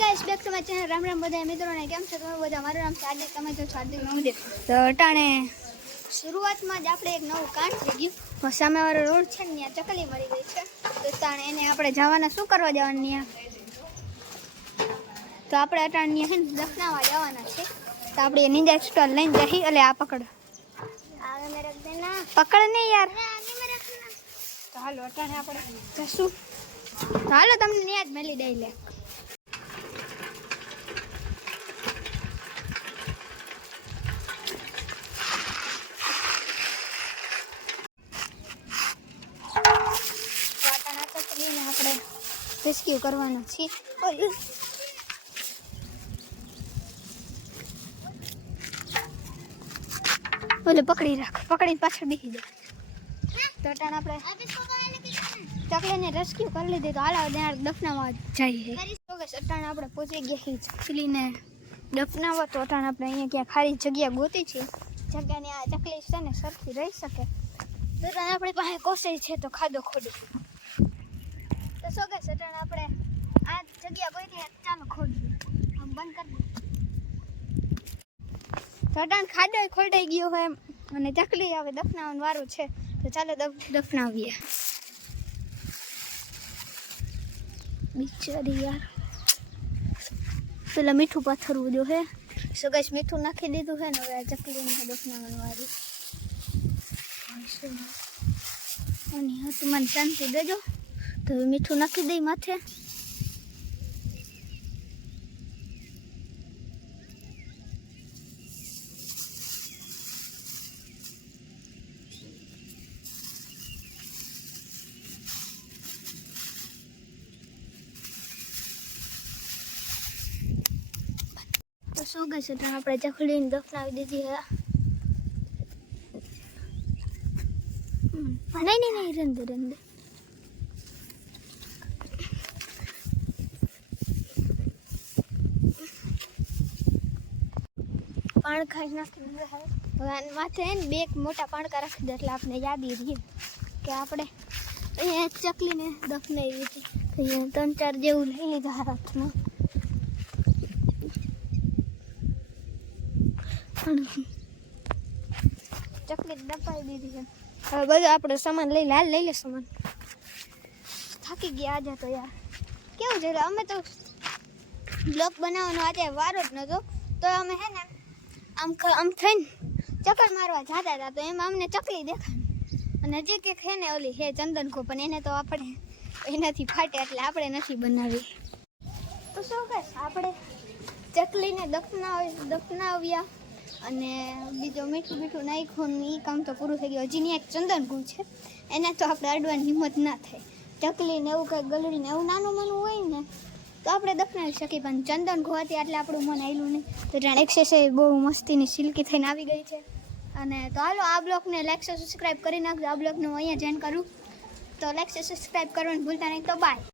Guys back to my channel Ram Ram બધા મિત્રોને કેમ છો તમે બધા? મારું નામ છે આજે તમે જો હાર્દિક નવદેવ તો અટાણે શરૂઆતમાં જ આપણે એક નવું કાંડ થઈ ગયું. સામેવાળો રોડ છે ને ત્યાં ચકલી મરી ગઈ છે. તો તાણે એને આપણે જવાના શું કરવા જવાનું ત્યાં તો આપણે અટાણ ત્યાં છે ને દફનાવા જવાના છે. તો આપણે નિંજા સ્ટોલ લઈને જઈ એટલે આ પકડ. પકડ ને યાર તો હાલો અટાણે આપણે જશું હાલો તમને ત્યાં જ મેલી દઈ લે વાટાણા ચકલીને આપણે રેસ્ક્યુ કરવાના છે. ઓલે પકડી રાખ, પકડીને પાછળ બેસી જાય તો આપણે ચકલીને રેસ્ક્યુ કરી લીધી તો આલા ત્યાં દફનાવા જઈએ. અટાણ આપણે પહોંચી ગયા ચકલીને દફનાવા. તો અટાણ આપણે અહીંયા ક્યાં ખાલી જગ્યા ગોતી છે. જગ્યાની આ ચકલી છે ને સરખી રહી શકે. તો આપણી પાસે કોસઈ છે તો ખાધો ખોડું તો શું કે અટાણે આપણે આ જગ્યા ગોતી ચાલો ખોડીએ આમ બંધ કરી દઈએ તો અટાણે ખાડો ખોડાઈ ગયો હોય એમ અને ચકલી હવે દફનાવાનું વારું છે. તો ચાલો દફ, દફનાવીએ. બિચારી યાર. પેલા મીઠું પાથરવું જો હે. સગાઈ મીઠું નાખી દીધું હે ને હવે આ ચકલીને દફનાવાનું વારું. અને હા તું મને શાંતિ દેજો. તો હવે મીઠું નાખી દઈ માથે. શું કહે છે આપણે ચકલીને દફનાવી દીધી હે હમ, નહીં નહીં નહીં રંદે રંદે પાણખા જ નાખી દીધા હવે હવે આની માથે હે ને બે એક મોટા પાણકા રાખી દે એટલે આપણે યાદી રહીએ કે આપણે અહીંયા ચકલીને દફનાવી હતી તો અહીંયા ત્રણ ચાર જેવું લઈ લીધા હાથમાં. ચકલી દપાઈ દીધી છે. હવે બધું આપણે સામાન લઈ હાલ લઈ લે સામાન. થાકી ગયા આજે તો યાર. કેવું છે અમે તો બ્લોક બનાવવાનો આજે વારો જ નહોતો. તો અમે હે ને આમ આમ થઈને ચક્કર મારવા જતા હતા તો એમાં અમને ચકલી દેખાણી અને હજી કે હે ને ઓલી હે ચંદન ખો પણ એને તો આપણે એનાથી ફાટે એટલે આપણે નથી બનાવી. તો શું કહેશ આપણે ચકલીને દફનાવી દફનાવ્યા. અને બીજો મીઠું મીઠું નાખ્યું ને એ કામ તો પૂરું થઈ ગયું. હજી એક ચંદન ગુણ છે. એને તો આપણે અડવાની હિંમત ના થાય. ચકલીને એવું કંઈક, ગલડીને એવું નાનું મનું હોય ને, તો આપણે દફનાવી શકીએ. પણ ચંદન ગોવાથી એટલે આપણું મન આવેલું નહીં. તો જાણે એક્સરસાઇઝ બહુ મસ્તીની સિલ્કી થઈને આવી ગઈ છે. અને તો હાલો આ બ્લોગને લાઈક સબસ્ક્રાઈબ કરી નાખજો. આ બ્લોગને હું અહીંયા જોઈન કરું. તો લાઈક સબસ્ક્રાઈબ કરવાનું ભૂલતા નહીં. તો બાય